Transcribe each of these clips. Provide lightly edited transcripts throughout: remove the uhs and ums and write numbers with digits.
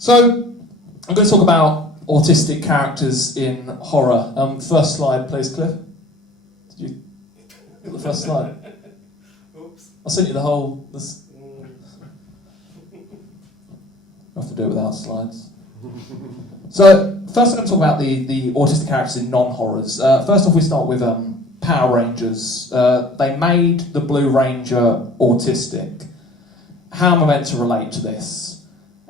So, I'm going to talk about autistic characters in horror. First slide, please, Cliff. Did you get the first slide? Oops. I sent you the whole... I have to do it without slides. So, first I'm going to talk about the autistic characters in non-horrors. First off, we start with Power Rangers. They made the Blue Ranger autistic. How am I meant to relate to this?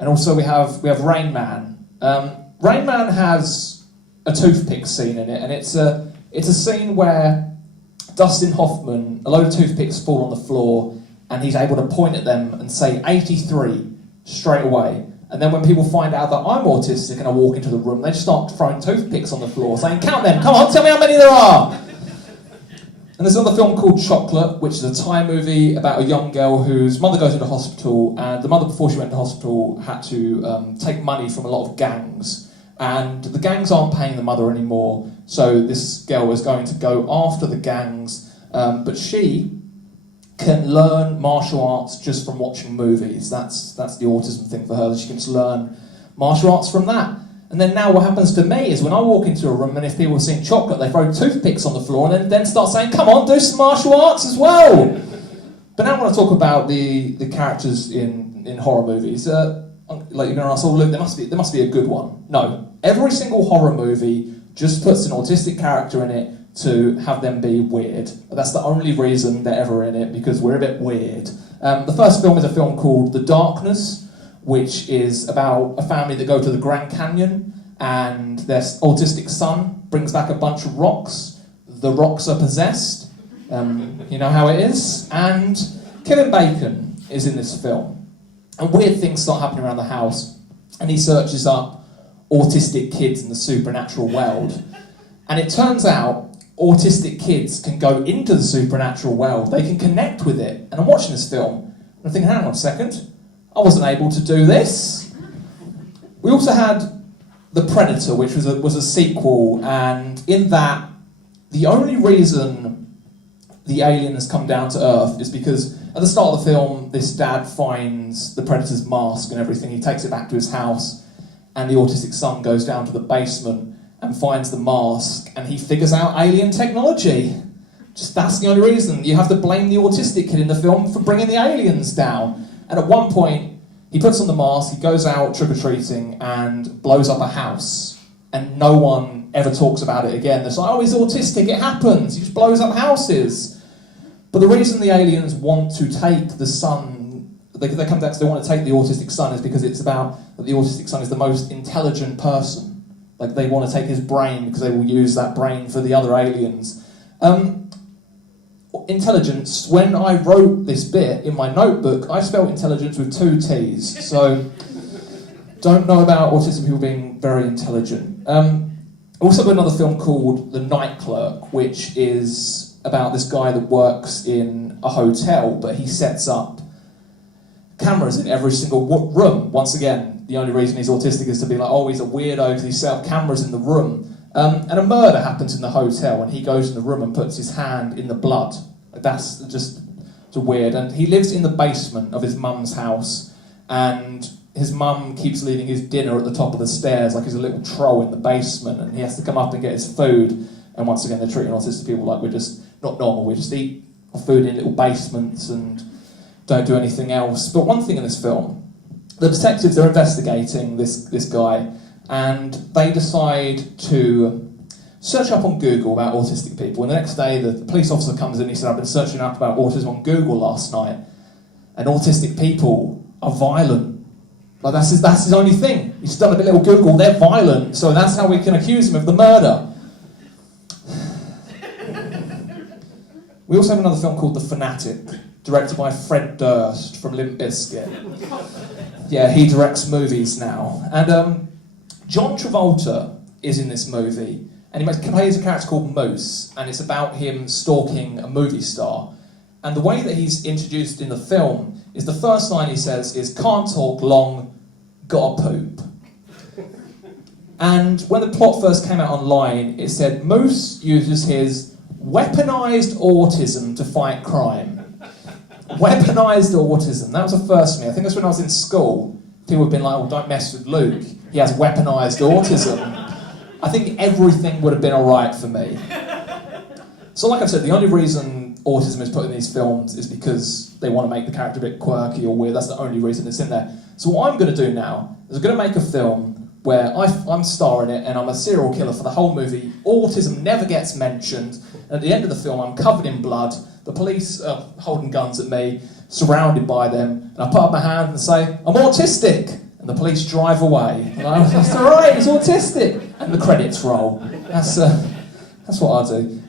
And also we have Rain Man. Rain Man has a toothpick scene in it, and it's a scene where Dustin Hoffman, a load of toothpicks fall on the floor, and he's able to point at them and say 83 straight away. And then when people find out that I'm autistic and I walk into the room, they just start throwing toothpicks on the floor, saying, "Count them, come on, tell me how many there are." And there's another film called Chocolate, which is a Thai movie about a young girl whose mother goes into hospital, and the mother, before she went to hospital, had to take money from a lot of gangs. And the gangs aren't paying the mother anymore, so this girl is going to go after the gangs, but she can learn martial arts just from watching movies. That's the autism thing for her. She can just learn martial arts from that. And then now what happens to me is when I walk into a room and if people are seeing Chocolate, they throw toothpicks on the floor and then start saying, "Come on, do some martial arts as well." But now I want to talk about the characters in horror movies. Like you're going to ask, "Oh, look, there must be a good one." No, every single horror movie just puts an autistic character in it to have them be weird. That's the only reason they're ever in it, because we're a bit weird. The first film is a film called The Darkness, which is about a family that go to the Grand Canyon, and their autistic son brings back a bunch of rocks. The rocks are possessed. You know how it is. And Kevin Bacon is in this film. And weird things start happening around the house, and he searches up autistic kids in the supernatural world. And it turns out autistic kids can go into the supernatural world. They can connect with it. And I'm watching this film, and I'm thinking, hang on a second, I wasn't able to do this. We also had The Predator, which was a sequel, and in that, the only reason the aliens come down to Earth is because at the start of the film, this dad finds the Predator's mask and everything. He takes it back to his house, and the autistic son goes down to the basement and finds the mask, and he figures out alien technology. Just that's the only reason. You have to blame the autistic kid in the film for bringing the aliens down. And at one point, he puts on the mask, he goes out trick-or-treating and blows up a house. And no one ever talks about it again. They're like, "Oh, he's autistic, it happens. He just blows up houses." But the reason the aliens want to take the son, they come down because they want to take the autistic son, is because it's about that the autistic son is the most intelligent person. Like, they want to take his brain because they will use that brain for the other aliens. Intelligence, when I wrote this bit in my notebook, I spelled intelligence with 2 T's, so don't know about autistic people being very intelligent. Also got another film called The Night Clerk, which is about this guy that works in a hotel, but he sets up cameras in every single room. Once again, the only reason he's autistic is to be like, "Oh, he's a weirdo because he set up cameras in the room." And a murder happens in the hotel, and he goes in the room and puts his hand in the blood. That's just weird. And he lives in the basement of his mum's house, and his mum keeps leaving his dinner at the top of the stairs, like he's a little troll in the basement, and he has to come up and get his food. And once again, they're treating autistic people like we're just not normal. We just eat our food in little basements and don't do anything else. But one thing in this film, the detectives are investigating this guy, and they decide to search up on Google about autistic people. And the next day, the police officer comes in and he said, "I've been searching up about autism on Google last night, and autistic people are violent." Like, that's his only thing. He's done a bit little Google, they're violent, so that's how we can accuse him of the murder. We also have another film called The Fanatic, directed by Fred Durst from Limp Bizkit. Yeah, he directs movies now. And John Travolta is in this movie, and he plays a character called Moose, and it's about him stalking a movie star. And the way that he's introduced in the film is the first line he says is, "Can't talk long, gotta poop." And when the plot first came out online, it said, "Moose uses his weaponized autism to fight crime." Weaponized autism, that was a first for me. I think that's when I was in school. people have been like, well, don't mess with Luke. He has weaponised autism. I think everything would have been alright for me. So like I've said, the only reason autism is put in these films is because they want to make the character a bit quirky or weird. That's the only reason it's in there. So what I'm going to do now is I'm going to make a film where I'm starring it and I'm a serial killer for the whole movie. Autism never gets mentioned. And at the end of the film, I'm covered in blood. The police are holding guns at me, surrounded by them. And I put up my hand and say, I'm autistic. And the police drive away. And I'm, that's all right, he's autistic. And the credits roll. That's what I do.